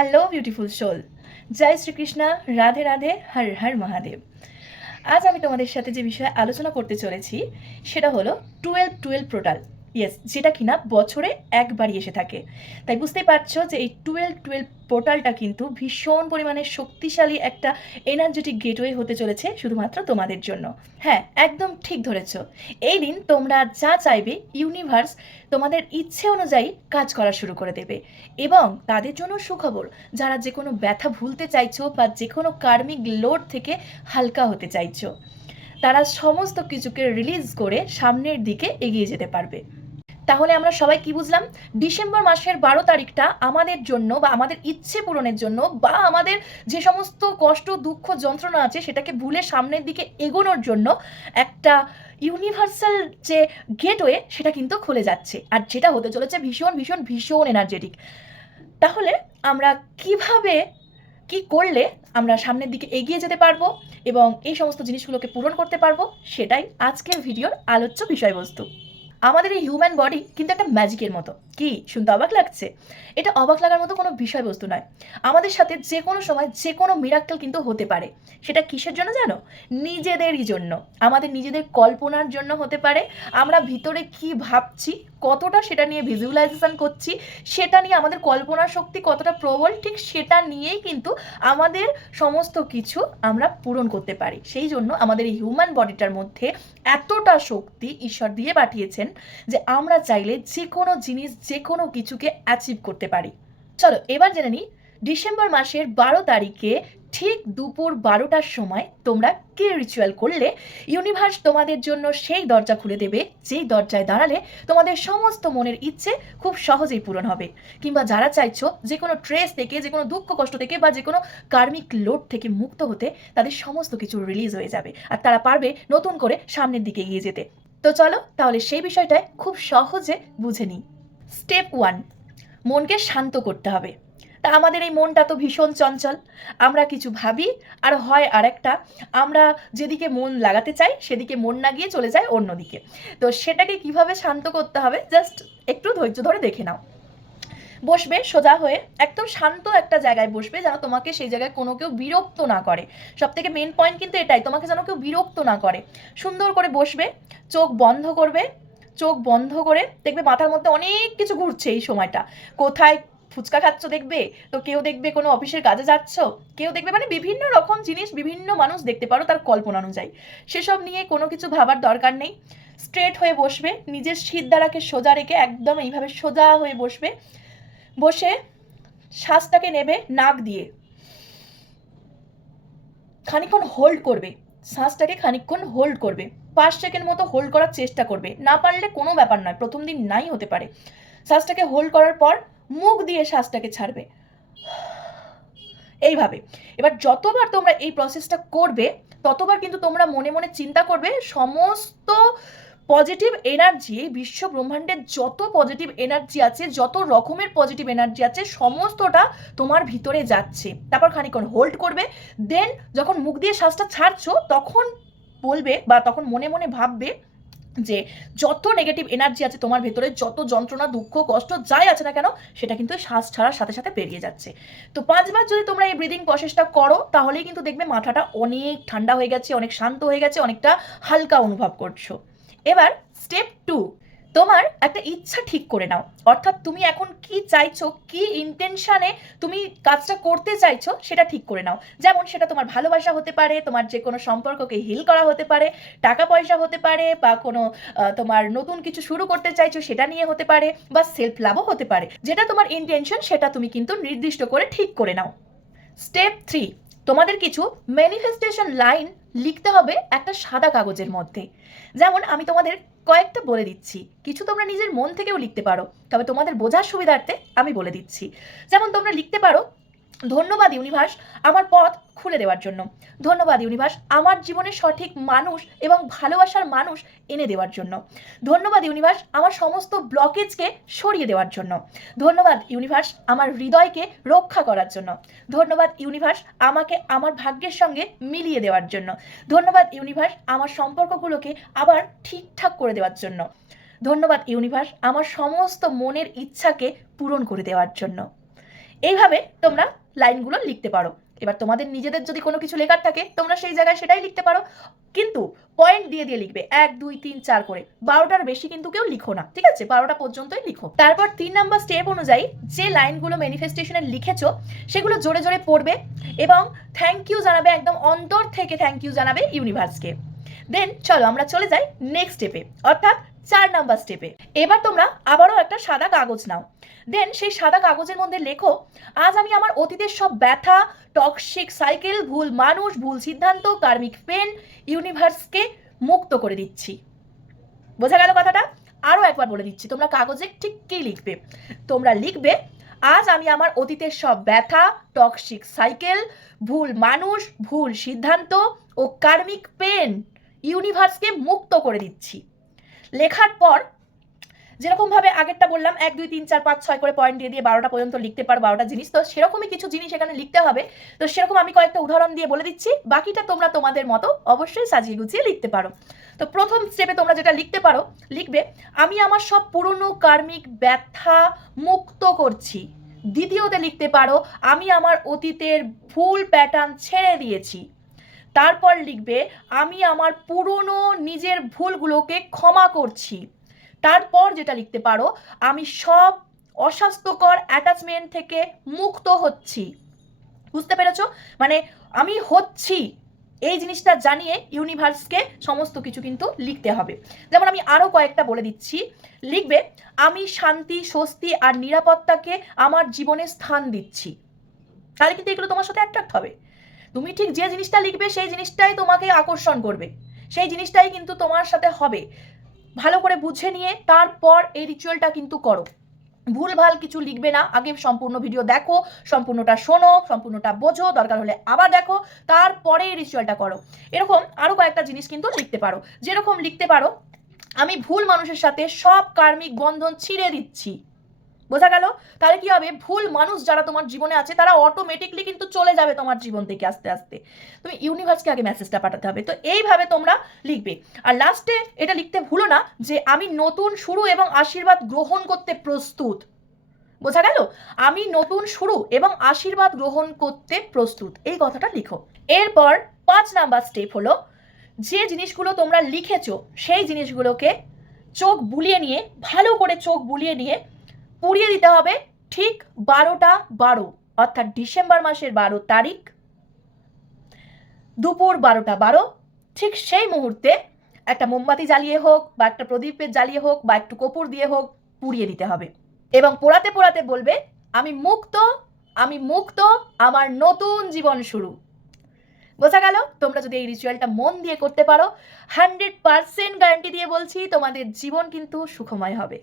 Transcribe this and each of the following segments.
Hello beautiful soul জয় শ্রীকৃষ্ণ রাধে রাধে হর হর মহাদেব আজ আমি তোমাদের সাথে যে বিষয়ে আলোচনা করতে চলেছি, সেটা হলো টুয়েলভ টুয়েলভ পোর্টাল ইয়েস যেটা কিনা বছরে একবারই এসে থাকে। তাই বুঝতেই পারছ যে এই টুয়েলভ টুয়েলভ পোর্টালটা কিন্তু ভীষণ পরিমাণে শক্তিশালী একটা এনার্জেটিক গেটওয়ে হতে চলেছে শুধুমাত্র তোমাদের জন্য। হ্যাঁ একদম ঠিক ধরেছ। এই দিন তোমরা যা চাইবে ইউনিভার্স তোমাদের ইচ্ছে অনুযায়ী কাজ করা শুরু করে দেবে। এবং তাদের জন্য সুখবর, যারা যে কোনো ব্যথা ভুলতে চাইছো বা যে কোনো কার্মিক লোড থেকে হালকা হতে চাইছো, তারা সমস্ত কিছুকে রিলিজ করে সামনের দিকে এগিয়ে যেতে পারবে। তাহলে আমরা সবাই কি বুঝলাম? ডিসেম্বর মাসের বারো তারিখটা আমাদের জন্য বা আমাদের ইচ্ছে পূরণের জন্য বা আমাদের যে সমস্ত কষ্ট, দুঃখ, যন্ত্রণা আছে সেটাকে ভুলে সামনের দিকে এগোনোর জন্য একটা ইউনিভার্সাল যে গেটওয়ে সেটা কিন্তু খুলে যাচ্ছে। আর যেটা হতে চলেছে ভীষণ ভীষণ ভীষণ এনার্জেটিক তাহলে আমরা কীভাবে, কি করলে আমরা সামনের দিকে এগিয়ে যেতে পারব এবং এই সমস্ত জিনিসগুলোকে পূরণ করতে পারব সেটাই আজকের ভিডিওর আলোচ্য বিষয়বস্তু। আমাদের এই হিউম্যান বডি কিন্তু একটা ম্যাজিকের মতো। কি? শুনতে অবাক লাগছে? এটা অবাক লাগার মতো কোনো বিষয়বস্তু নয়। আমাদের সাথে যে কোনো সময় যে কোনো মিরাক্কেল কিন্তু হতে পারে। সেটা কিসের জন্য জানো? নিজেদেরই জন্য। আমাদের নিজেদের কল্পনার জন্য হতে পারে। আমরা ভিতরে কি ভাবছি কতটা সেটা নিয়ে ভিজুয়ালাইজেশন করছি, সেটা নিয়ে আমাদের কল্পনা শক্তি কতটা প্রবল, ঠিক সেটা নিয়েই কিন্তু আমাদের সমস্ত কিছু আমরা পূরণ করতে পারি। সেই জন্য আমাদের এই হিউম্যান বডিটার মধ্যে এতটা শক্তি ঈশ্বর দিয়ে পাঠিয়েছেন যে আমরা চাইলে যে কোনো জিনিস যে কোনো কিছুকে অ্যাচিভ করতে পারি। চলো, এবার জেনে নিই, ডিসেম্বর মাসের বারো তারিখে ঠিক দুপুর বারোটার সময় তোমরা কে রিচুয়াল করলে? ইউনিভার্স তোমাদের জন্য সেই দরজা খুলে দেবে, যেই দরজায় দাঁড়ালে তোমাদের সমস্ত মনের ইচ্ছে খুব সহজেই পূরণ হবে। কিংবা যারা চাইছো যে কোনো ট্রেস থেকে, যে কোনো দুঃখ কষ্ট থেকে বা যে কোনো কার্মিক লোড থেকে মুক্ত হতে, তাদের সমস্ত কিছু রিলিজ হয়ে যাবে। আর তারা পারবে নতুন করে সামনের দিকে এগিয়ে যেতে। তো চলো, তাহলে সেই বিষয়টায় খুব সহজে বুঝে নিই। স্টেপ ওয়ান মনকে শান্ত করতে হবে। তা আমাদের এই মনটা তো ভীষণ চঞ্চল। আমরা কিছু ভাবি, আর হয় আরেকটা, আমরা যেদিকে মন লাগাতে চাই, সেদিকে মন না গিয়ে চলে যায় অন্যদিকে তো সেটাকে কীভাবে শান্ত করতে হবে, জাস্ট একটু ধৈর্য ধরে দেখে নাও। বসবে, সোজা হয়ে, একদম শান্ত একটা জায়গায় বসবে যেন তোমাকে সেই জায়গায় কোনো কেউ বিরক্ত না করে। সব থেকে মেন পয়েন্ট কিন্তু এটাই, তোমাকে যেন কেউ বিরক্ত না করে। সুন্দর করে বসবে, চোখ বন্ধ করবে, চোখ বন্ধ করে দেখবে মাথার মধ্যে অনেক কিছু ঘুরছে এই সময়টা। কোথায় ফুচকা খাচ্ছ দেখবে? তো কেউ দেখবে কোনো অফিসের কাজে যাচ্ছ? কেউ দেখবে মানে বিভিন্ন রকম জিনিস বিভিন্ন মানুষ দেখতে পারো তার কল্পনা অনুযায়ী। সেসব নিয়ে কোনো কিছু ভাবার দরকার নেই। স্ট্রেট হয়ে বসবে, নিজের শীত দ্বারাকে সোজা রেখে একদম এইভাবে সোজা হয়ে বসবে। বসে শ্বাসটাকে নেবে নাক দিয়ে। খানিকক্ষণ হোল্ড করবে। শ্বাসটাকে খানিকক্ষণ হোল্ড করবে। পাঁচ সেকেন্ড মতো হোল্ড করার চেষ্টা করবে। না পারলে কোনো ব্যাপার নয়, প্রথম দিন নাই হতে পারে। শ্বাসটাকে হোল্ড করার পর মুখ দিয়ে শ্বাসটাকে ছাড়বে। এইভাবে। এবার যতবার তোমরা এই প্রসেসটা করবে, ততবার কিন্তু তোমরা মনে মনে চিন্তা করবে, সমস্ত পজিটিভ এনার্জি বিশ্ব ব্রহ্মাণ্ডের যত পজিটিভ এনার্জি আছে, যত রকমের পজিটিভ এনার্জি আছে, সমস্তটা তোমার ভিতরে যাচ্ছে। তারপর খানিকক্ষণ হোল্ড করবে দেন যখন মুখ দিয়ে শ্বাসটা ছাড়ছো, তখন বলবে বা তখন মনে মনে ভাববে যে যত নেগেটিভ এনার্জি আছে তোমার ভেতরে, যত যন্ত্রণা, দুঃখ, কষ্ট যাই আছে না কেন, সেটা কিন্তু শ্বাস ছাড়ার সাথে সাথে বেরিয়ে যাচ্ছে। তো পাঁচবার যদি তোমরা এই ব্রিদিং প্রসেসটা করো, তাহলেই কিন্তু দেখবে মাথাটা অনেক ঠান্ডা হয়ে গেছে, অনেক শান্ত হয়ে গেছে, অনেকটা হালকা অনুভব করছ। এবার স্টেপ টু তোমার একটা ইচ্ছা ঠিক করে নাও। অর্থাৎ তুমি এখন কি চাইছো, কি ইন্টেনশনে তুমি কাজটা করতে চাইছো, সেটা ঠিক করে নাও। যেমন সেটা তোমার ভালোবাসা হতে পারে, তোমার যে কোনো সম্পর্ককে হিল করা হতে পারে, টাকা পয়সা হতে পারে, বা কোনো তোমার নতুন কিছু শুরু করতে চাইছো, সেটা নিয়ে হতে পারে, বা সেলফ লাভও হতে পারে। যেটা তোমার ইন্টেনশন সেটা তুমি কিন্তু নির্দিষ্ট করে ঠিক করে নাও। স্টেপ থ্রি তোমাদের কিছু ম্যানিফেস্টেশন লাইন লিখতে হবে একটা সাদা কাগজের মধ্যে। যেমন আমি তোমাদের কয়েকটা বলে দিচ্ছি। কিছু তোমরা নিজের মন থেকেও লিখতে পারো, তবে তোমাদের বোঝার সুবিধার্থে আমি বলে দিচ্ছি। যেমন তোমরা লিখতে পারো ধন্যবাদ ইউনিভার্স আমার পথ খুলে দেওয়ার জন্য। ধন্যবাদ ইউনিভার্স, আমার জীবনে সঠিক মানুষ এবং ভালোবাসার মানুষ এনে দেওয়ার জন্য। ধন্যবাদ ইউনিভার্স, আমার সমস্ত ব্লকেজকে সরিয়ে দেওয়ার জন্য। ধন্যবাদ ইউনিভার্স, আমার হৃদয়কে রক্ষা করার জন্য। ধন্যবাদ ইউনিভার্স, আমাকে আমার ভাগ্যের সঙ্গে মিলিয়ে দেওয়ার জন্য। ধন্যবাদ ইউনিভার্স, আমার সম্পর্কগুলোকে আবার ঠিকঠাক করে দেওয়ার জন্য। ধন্যবাদ ইউনিভার্স, আমার সমস্ত মনের ইচ্ছাকে পূরণ করে দেওয়ার জন্য। এইভাবে তোমরা লাইনগুলো লিখতে পারো। এবার তোমাদের নিজেদের যদি কোনো কিছু লেখার থাকে, তোমরা সেই জায়গায় সেটাই লিখতে পারো। কিন্তু পয়েন্ট দিয়ে দিয়ে লিখবে, এক, দুই, তিন, চার করে। বারোটার বেশি কিন্তু কেউ লিখো না, ঠিক আছে? বারোটা পর্যন্তই লিখো। তারপর তিন নাম্বার স্টেপ অনুযায়ী যে লাইনগুলো ম্যানিফেস্টেশনে লিখেছো, সেগুলো জোরে জোরে পড়বে এবং থ্যাংক ইউ জানাবে, একদম অন্তর থেকে থ্যাংক ইউ জানাবে ইউনিভার্সকে দেন চলো আমরা চলে যাই নেক্সট স্টেপে অর্থাৎ চার নাম্বার স্টেপে এবার তোমরা আবারও একটা সাদা কাগজ নাও। দেন সেই সাদা কাগজের মধ্যে লেখো, আজ আমি আমার অতীতের সব ব্যথা টক্সিক সাইকেল ভুল মানুষ, ভুল সিদ্ধান্ত কার্মিক পেন ইউনিভার্সকে মুক্ত করে দিচ্ছি। বোঝা গেল কথাটা? আরও একবার বলে দিচ্ছি, তোমরা কাগজে ঠিক কী লিখবে? তোমরা লিখবে, আজ আমি আমার অতীতের সব ব্যথা টক্সিক সাইকেল ভুল মানুষ, ভুল সিদ্ধান্ত ও কার্মিক পেন ইউনিভার্সকে মুক্ত করে দিচ্ছি। লেখার পর যেরকমভাবে আগেরটা বললাম, এক, দুই, তিন, চার, পাঁচ, ছয় করে পয়েন্ট দিয়ে দিয়ে বারোটা পর্যন্ত লিখতে পারো, বারোটা জিনিস। তো সেরকমই কিছু জিনিস এখানে লিখতে হবে। তো সেরকম আমি কয়েকটা উদাহরণ দিয়ে বলে দিচ্ছি। বাকিটা তোমরা তোমাদের মতো অবশ্যই সাজিয়ে গুছিয়ে লিখতে পারো। তো প্রথম স্টেপে তোমরা যেটা লিখতে পারো, লিখবে, আমি আমার সব পুরনো কার্মিক ব্যথা মুক্ত করছি। দ্বিতীয়তে লিখতে পারো, আমি আমার অতীতের ভুল প্যাটার্ন ছেড়ে দিয়েছি। তারপর লিখবে, আমি আমার পুরনো নিজের ভুলগুলোকে ক্ষমা করছি। তারপর যেটা লিখতে পারো, আমি সব অস্বাস্থ্যকর অ্যাটাচমেন্ট থেকে মুক্ত হচ্ছি। বুঝতে পেরেছ? মানে আমি হচ্ছি, এই জিনিসটা জানিয়ে ইউনিভার্সকে সমস্ত কিছু কিন্তু লিখতে হবে। যেমন আমি আরও কয়েকটা বলে দিচ্ছি। লিখবে, আমি শান্তি, স্বস্তি আর নিরাপত্তাকে আমার জীবনে স্থান দিচ্ছি। তাহলে কিন্তু এগুলো তোমার সাথে অ্যাট্রাক্ট হবে। তুমি ঠিক যে জিনিসটা লিখবে, সেই জিনিসটাই তোমাকে আকর্ষণ করবে। সেই জিনিসটাই কিন্তু তোমার সাথে হবে। ভালো করে বুঝে নিয়ে তারপর এই রিচুয়ালটা কিন্তু করো। ভুলভাল কিছু লিখবে না। আগে সম্পূর্ণ ভিডিও দেখো, সম্পূর্ণটা শোনো, সম্পূর্ণটা বোঝো, দরকার হলে আবার দেখো, তারপরে এই রিচুয়ালটা করো। এরকম আরও কয়েকটা জিনিস কিন্তু লিখতে পারো। যেরকম লিখতে পারো, আমি ভুল মানুষের সাথে সব কার্মিক বন্ধন ছিঁড়ে দিচ্ছি। বোঝা গেল? তাহলে কি হবে? ভুল মানুষ যারা তোমার জীবনে আছে, তারা অটোমেটিকলি কিন্তু চলে যাবে তোমার জীবন থেকে আস্তে আস্তে। তুমি ইউনিভার্সকে আগে মেসেজটা পাঠাতে হবে। তো এইভাবে তোমরা লিখবে। আর লাস্টে এটা লিখতে ভুলো না যে আমি নতুন শুরু এবং আশীর্বাদ গ্রহণ করতে প্রস্তুত। বোঝা গেল? আমি নতুন শুরু এবং আশীর্বাদ গ্রহণ করতে প্রস্তুত। এই কথাটা লিখো। এরপর পাঁচ নাম্বার স্টেপ হলো, যে জিনিসগুলো তোমরা লিখেছো, সেই জিনিসগুলোকে চোখ বুলিয়ে নিয়ে, ভালো করে চোখ বুলিয়ে নিয়ে পুড়িয়ে দিতে হবে ঠিক বারোটা বারো, অর্থাৎ ডিসেম্বর মাসের বারো তারিখ। দুপুর বারোটা বারো, ঠিক সেই মুহূর্তে একটা মোমবাতি জ্বালিয়ে হোক বা একটা প্রদীপের জ্বালিয়ে হোক বা একটু কপুর দিয়ে হোক পুড়িয়ে দিতে হবে। এবং পোড়াতে পোড়াতে বলবে, আমি মুক্ত আমি মুক্ত, আমার নতুন জীবন শুরু। বোঝা গেল? তোমরা যদি এই রিচুয়ালটা মন দিয়ে করতে পারো হান্ড্রেড পারসেন্ট গ্যারান্টি দিয়ে বলছি, তোমাদের জীবন কিন্তু সুখময় হবে।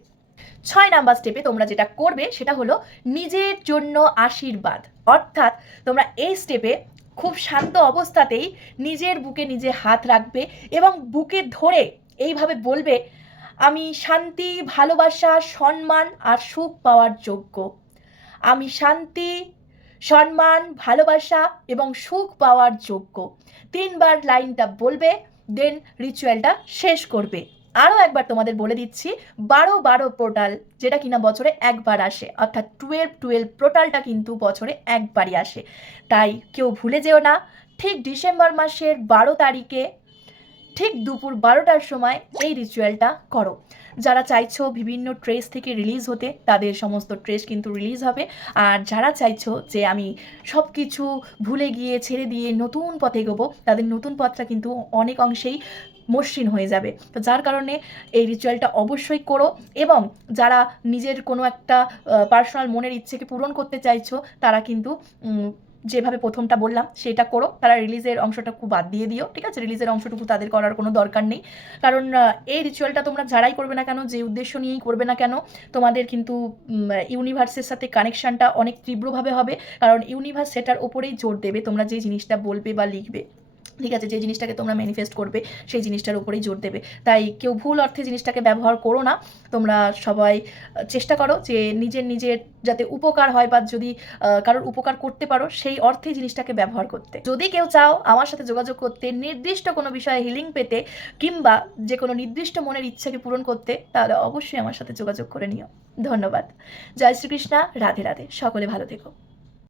ছয় নাম্বার স্টেপে তোমরা যেটা করবে সেটা হলো নিজের জন্য আশীর্বাদ। অর্থাৎ তোমরা এই স্টেপে খুব শান্ত অবস্থাতেই নিজের বুকে নিজে হাত রাখবে এবং বুকে ধরে এইভাবে বলবে, আমি শান্তি, ভালোবাসা, সম্মান আর সুখ পাওয়ার যোগ্য। আমি শান্তি, সম্মান, ভালোবাসা এবং সুখ পাওয়ার যোগ্য। তিনবার লাইনটা বলবে দেন রিচুয়ালটা শেষ করবে। আরও একবার তোমাদের বলে দিচ্ছি, বারো বারো পোর্টাল, যেটা কিনা বছরে একবার আসে, অর্থাৎ টুয়েলভ টুয়েলভ পোর্টালটা কিন্তু বছরে একবারই আসে। তাই কেউ ভুলে যেও না, ঠিক ডিসেম্বর মাসের বারো তারিখে ঠিক দুপুর বারোটার সময় এই রিচুয়ালটা করো। যারা চাইছো বিভিন্ন ট্রেস থেকে রিলিজ হতে, তাদের সমস্ত ট্রেস কিন্তু রিলিজ হবে। আর যারা চাইছো যে আমি সব কিছু ভুলে গিয়ে ছেড়ে দিয়ে নতুন পথে এগোবো, তাদের নতুন পথটা কিন্তু অনেক অংশেই মসৃণ হয়ে যাবে। তো যার কারণে এই রিচুয়ালটা অবশ্যই করো এবং যারা নিজের কোনো একটা পার্সোনাল মনের ইচ্ছেকে পূরণ করতে চাইছো, তারা কিন্তু যেভাবে প্রথমটা বললাম, সেটা করো। তারা রিলিজের অংশটা খুব বাদ দিয়ে দিও, ঠিক আছে? রিলিজের অংশটুকু তাদের করার কোনো দরকার নেই। কারণ এই রিচুয়ালটা তোমরা যারাই করবে না কেন, যে উদ্দেশ্য নিয়েই করবে না কেন, তোমাদের কিন্তু ইউনিভার্সের সাথে কানেকশানটা অনেক তীব্রভাবে হবে। কারণ ইউনিভার্স সেটার ওপরেই জোর দেবে তোমরা যে জিনিসটা বলবে বা লিখবে। ঠিক আছে, যে জিনিসটাকে তোমরা ম্যানিফেস্ট করবে, সেই জিনিসটার উপরেই জোর দেবে। তাই কেউ ভুল অর্থে জিনিসটাকে ব্যবহার করো না। তোমরা সবাই চেষ্টা করো যে নিজের নিজের যাতে উপকার হয় বা যদি কারোর উপকার করতে পারো, সেই অর্থে জিনিসটাকে ব্যবহার করতে। যদি কেউ চাও আমার সাথে যোগাযোগ করতে, নির্দিষ্ট কোনো বিষয়ে হিলিং পেতে কিংবা যে কোনো নির্দিষ্ট মনের ইচ্ছাকে পূরণ করতে, তাহলে অবশ্যই আমার সাথে যোগাযোগ করে নিও। ধন্যবাদ। জয় শ্রীকৃষ্ণা, রাধে রাধে। সকলে ভালো থেকো।